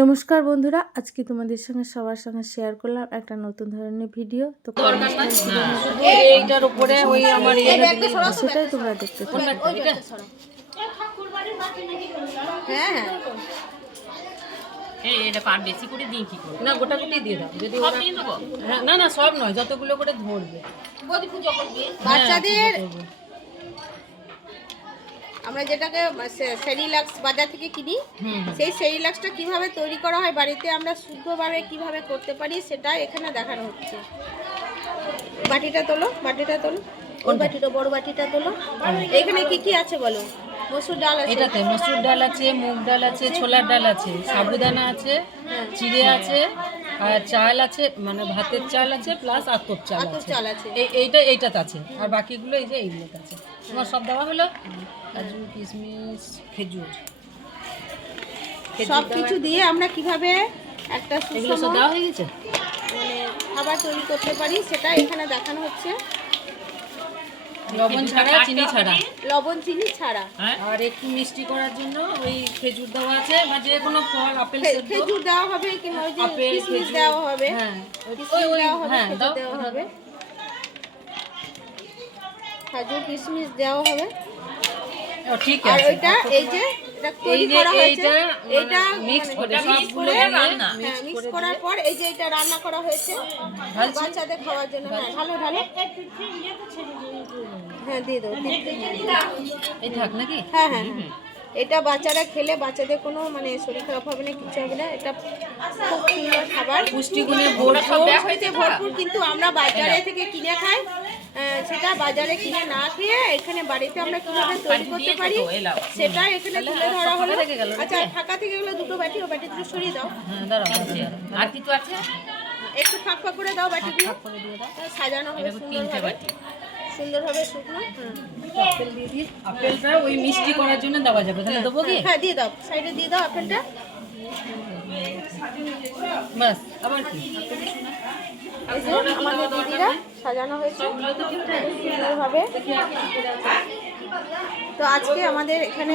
নমস্কার বন্ধুরা, আজকে তোমাদের সঙ্গে সবার সঙ্গে শেয়ার করলাম একটা নতুন ধরনের ভিডিও। তো এইটার উপরে ওই আমার সেটাই তোমরা দেখতে থাকো। হ্যাঁ হ্যাঁ এটা পার বেশি করে দিই কি করে? না গোটা গোটাই দিয়ে দাও। যদি সব দিয়ে দেবো? হ্যাঁ, না না সব নয়, যতগুলো করে ধরবে। বদি পূজা করবে বাচ্চাদের। আমরা যেটাকে সেরিলাক্স বাজার থেকে কিনি, সেই সেরিলাক্সটা কিভাবে তৈরি করা হয় বাড়িতে আমরা শুদ্ধভাবে কিভাবে করতে পারি সেটা এখানে দেখানো হচ্ছে। বাটিটা তোলো, বাটিটা তোলো, ওই বাটিটা বড় বাটিটা তোলো। এখানে কি কি আছে বলো? মসুর ডাল আছে, এটাতে মসুর ডাল আছে, মুগ ডাল আছে, ছোলার ডাল আছে, সাবুদানা আছে, চিড়ে আছে, আর চাল আছে, মানে ভাতের চাল আছে, প্লাস আতপ চাল আছে। এইটাতে আছে, আর বাকিগুলো এই যে এইগুলোতে আছে। তোমার সব দেওয়া হলো, কাজু কিশমিশ খেজুর সব কিছু দিয়ে আমরা কিভাবে একটা সুষম দেওয়া হয়ে গেছে মানে খাবার তৈরি করতে পারি সেটা এখানে দেখানো হচ্ছে। লবণ ছাড়া, চিনি ছাড়া, লবণ চিনি ছাড়া। আর একটু মিষ্টি করার জন্য ওই খেজুর দেওয়া আছে, বা যে কোনো ফল, আপেল খেজুর দেওয়া হবে, কিংবা ওই যে কিশমিশ দেওয়া হবে। হ্যাঁ দেওয়া হবে, কাজু কিশমিশ দেওয়া হবে। ঠিক আছে। আর ওইটা এই যে এটা তৈরি করা হয়েছে, এটা মিক্স করে সবগুলো রান্না মিক্স করার পর এই যে এটা রান্না করা হয়েছে বাচ্চাদের খাওয়ার জন্য। হ্যাঁ ভালো ভালো, হ্যাঁ দিয়ে দাও, এই থাক নাকি? হ্যাঁ হ্যাঁ হ্যাঁ, এটা বাচ্চারা খেলে বাচ্চাদের কোনো মানে শরীর খারাপ হবে না, কিছু হবে না। এটা খুব সুন্দর খাবার, পুষ্টিগুণে ভরপুর। কিন্তু আমরা বাজারে থেকে কিনে খাই, সেটা বাজারে কিনে না খেয়ে এখানে বাড়িতে আমরা কিভাবে তৈরি করতে পারি সেটা এখানে তুলে ধরা হলো। আচ্ছা ফাঁকা থেকে গেলো দুটো বাটি, ও বাটি দুটো সরিয়ে দাও। আর কিছু আছে একটু ফাঁক ফাঁক করে দাও, বাটিগুলো সাজানো হবে সুন্দরভাবে শুকনো। আপেল দিয়ে দিই, আপেলটা ওই মিষ্টি করার জন্য দেওয়া যাবে, তাহলে দেবো কি? হ্যাঁ দিয়ে দাও, সাইডে দিয়ে দাও আপেলটা, বাস। আবার কি আমাদের দিদিরা সাজানো হয়েছে সুন্দরভাবে। তো আজকে আমাদের এখানে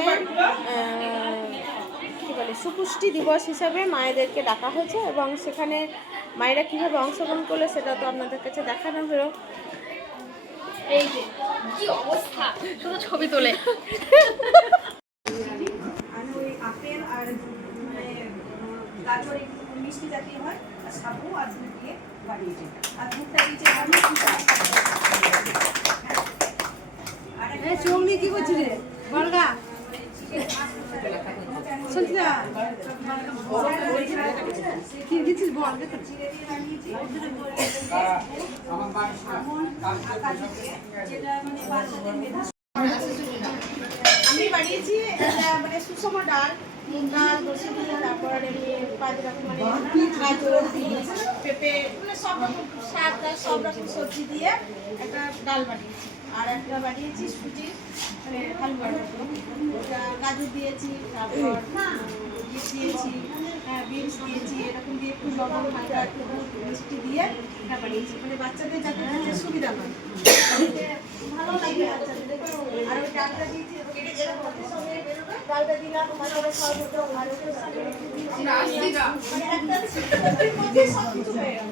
কী বলে সুপুষ্টি দিবস হিসাবে মায়েদেরকে ডাকা হয়েছে, এবং সেখানে মায়েরা কীভাবে অংশগ্রহণ করলো সেটা তো আপনাদের কাছে দেখানো হলো। এই যে কি অবস্থা, শুধু ছবি তোলে। ওই আপেল আর গাজর একটু মিষ্টি জাতীয় হয়, আর সাবু আর দুধ দিয়ে বানিয়েছে, আর দুধটা দিয়েছে আর চোখ নিয়ে কি করছি রে বলগা শুনছি না কি দিচ্ছিস বল। আমি বানিয়েছি মানে সুষম ডাল, মুগ ডাল, দোষী দিয়ে, তারপর এমনি 5 রকম মানে গাজর, বিনস, পেঁপে, মানে সব রকম শাক সব রকম সবজি দিয়ে একটা ডাল বানিয়েছি। আর একটা বানিয়েছি সুজি মানে হালুয়া, ওটা গাজর দিয়েছি, তারপর দিয়েছি বিনস দিয়েছি, এরকম দিয়ে একটু লবণ, হালকা একটু মিষ্টি দিয়ে এটা বানিয়েছি, মানে বাচ্চাদের যাতে খেতে সুবিধা হয়, ভালো লাগে বাচ্চাদের। আর ওই ডালটা দিয়েছি, ডালটা দিলাম বাচ্চারা খাওয়া যেত, আর ওটার সঙ্গে একটু দিয়েছি মানে একটা সব কিছু হয়ে গেল।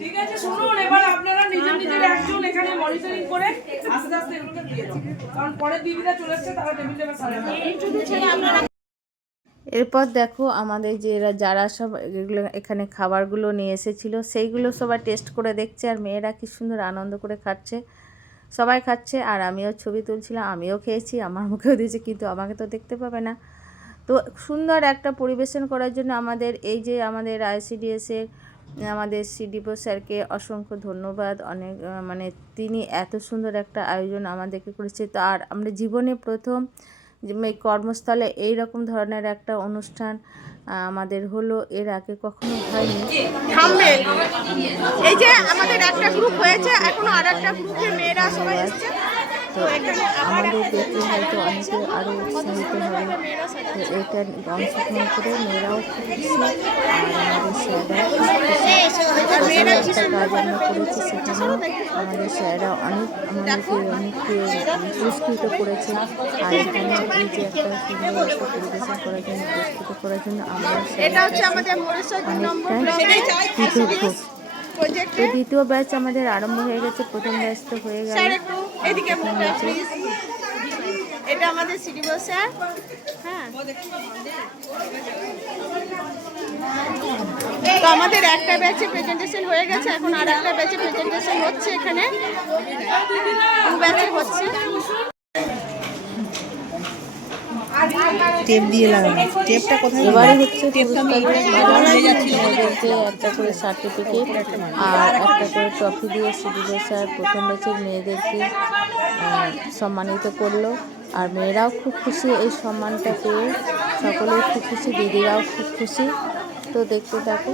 ঠিক আছে শুনুন, এবার আপনারা নিজের নিজের একজন এখানে মনিটরিং করে আস্তে আস্তে এগুলোকে দিয়ে দাও, কারণ পরে দিদিরা চলে আসছে, তারা টেবিল টেবিল সাজাবে। এরপর দেখো আমাদের যারা সব এগুলো এখানে খাবারগুলো নিয়ে এসেছিলো সেইগুলো সবাই টেস্ট করে দেখছে, আর মেয়েরা কি সুন্দর আনন্দ করে খাচ্ছে, সবাই খাচ্ছে। আর আমিও ছবি তুলছিলাম, আমিও খেয়েছি, আমার মুখেও দিয়েছি, কিন্তু আমাকে তো দেখতে পাবে না। তো সুন্দর একটা পরিবেশন করার জন্য আমাদের এই যে আমাদের আইসিডিএসের আমাদের সিডিপো স্যারকে অসংখ্য ধন্যবাদ। অনেক মানে তিনি এত সুন্দর একটা আয়োজন আমাদেরকে করেছে। তো আর আমরা জীবনে প্রথম যে এই কর্মস্থলে এই রকম ধরনের একটা অনুষ্ঠান আমাদের হলো, এর আগে কখনো হয়নি। থাম্বনেল এই যে আমাদের একটা গ্রুপ হয়েছে, এখনো আরেকটা গ্রুপের মেয়েরা সবাই এসেছে। তো আমাদের দেখে হয়তো অনেকে আরও উৎসাহিত হবে। তো এটা অংশগ্রহণ করে মেয়েরাও খুব খুশি, আর আমাদের স্যাররাও খুব খুশি। আর মেয়েরা কি একটা কাজ আমরা করেছি, সেখানেও আমাদের স্যাররা অনেককে পুরস্কৃত করেছে। আর এখানে এই যে একটা সুন্দর একটা পরিবেশন করার জন্য, পুরস্কৃত করার জন্য আমরা এটা হচ্ছে আমাদের মোরেশ্বর 2 নম্বর অনেকটাই কৃতজ্ঞ। প্রজেক্টে। তো দ্বিতীয় ব্যাচ আমাদের আরম্ভ হয়ে গেছে, প্রথম ব্যাচ তো হয়ে গেল। স্যার একটু এদিকে মুখটা প্লিজ। এটা আমাদের সিডিও স্যার। হ্যাঁ, তো আমাদের একটা ব্যাচে প্রেজেন্টেশন হয়ে গেছে, এখন আর একটা ব্যাচে প্রেজেন্টেশন হচ্ছে। এখানে 2 ব্যাচে হচ্ছে। টেপ দিয়ে লাগানো, টেপটা কোথায়? এবারে হচ্ছে মেয়েদেরকে একটা করে সার্টিফিকেট আর একটা করে ট্রফি দিয়ে সিডিও স্যার প্রথম ব্যাচের মেয়েদেরকে সম্মানিত করলো। আর মেয়েরাও খুব খুশি এই সম্মানটা পেয়ে, সকলেই খুব খুশি, দিদিরাও খুব খুশি। তো দেখতে থাকো।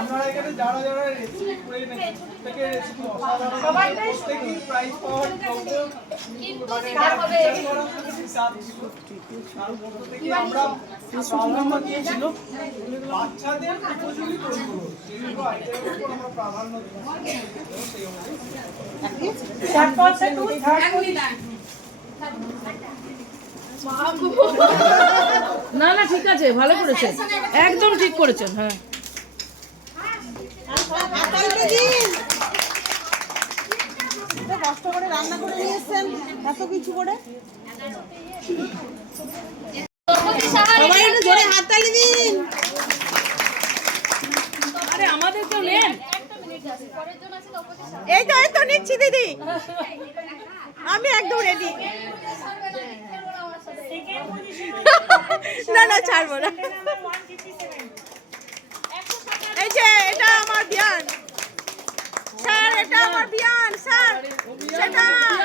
আপনারা এখানে যারা যারা রেসিপি করে থেকে রেসিপি অসাধারণ প্রত্যেকই প্রাইজ পাওয়ার তার মধ্য থেকে আমরা প্রাধান্য দিয়েছিল বাচ্চাদের উপযোগী তৈরিগুলো, যেগুলো আইটেমের উপর আমরা প্রাধান্য দিয়েছি সেই না না ঠিক আছে, ভালো করেছেন, একদম ঠিক করেছেন। হ্যাঁ কষ্ট করে রান্না করে নিয়ে এসেছেন, এত কিছু করে। সবাই একটু জোরে হাততালি দিন। আরে আমাদের তো নেন। এই তো নিচ্ছি দিদি, আমি একদম রেডি। না ছাড়বো না। এই যে এটা আমার বিয়ান স্যার, এটা আমার বিয়ান স্যার, সেটা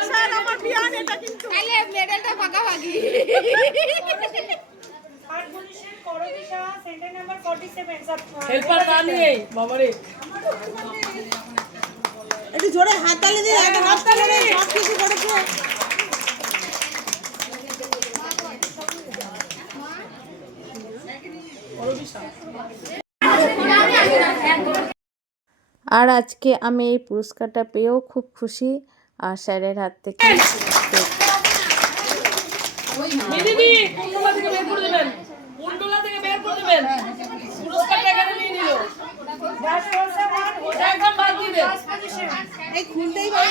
স্যার আমার বিয়ান, এটা কিন্তু মেডেলটা ভাগাভাগি। হেল্পার না নিয়ে বাবারে একটু জোরে হাততালি দিন, একটা হাততালি দিন, সব কিছু করেছে। আর আজকে আমি এই পুরস্কারটা পেয়েও খুব খুশি। আর স্যারের হাত থেকে দিদি কুন্ডলা থেকে বের করে দিবেন, কুন্ডলা থেকে বের করে দিবেন, পুরস্কারটা এখানে নিয়ে নিল, একদম বাদ দিয়ে দেন। এই খুলতেই পারে।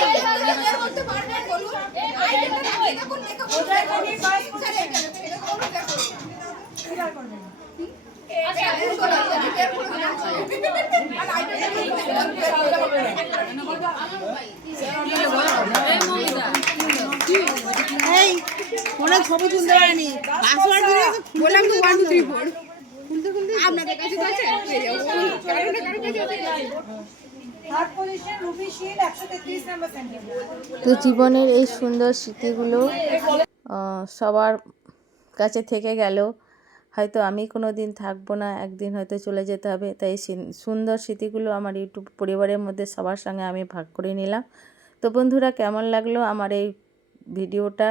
এই ফোনে ছবি তুলতে পারেনি, পাসওয়ার্ড দিলে বললাম তো 1 2 3 4 খুলতে খুলতে আপনাদের কাছে তো আছে। তো জীবনের এই সুন্দর স্মৃতিগুলো সবার কাছে থেকে গেল। হয়তো আমি কোনো দিন থাকবো না, একদিন হয়তো চলে যেতে হবে। তাই সুন্দর স্মৃতিগুলো আমার ইউটিউব পরিবারের মধ্যে সবার সঙ্গে আমি ভাগ করে নিলাম। তো বন্ধুরা, কেমন লাগলো আমার এই ভিডিওটা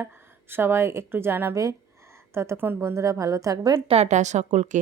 সবাই একটু জানাবে। ততক্ষণ বন্ধুরা ভালো থাকবে, টাটা সকলকে।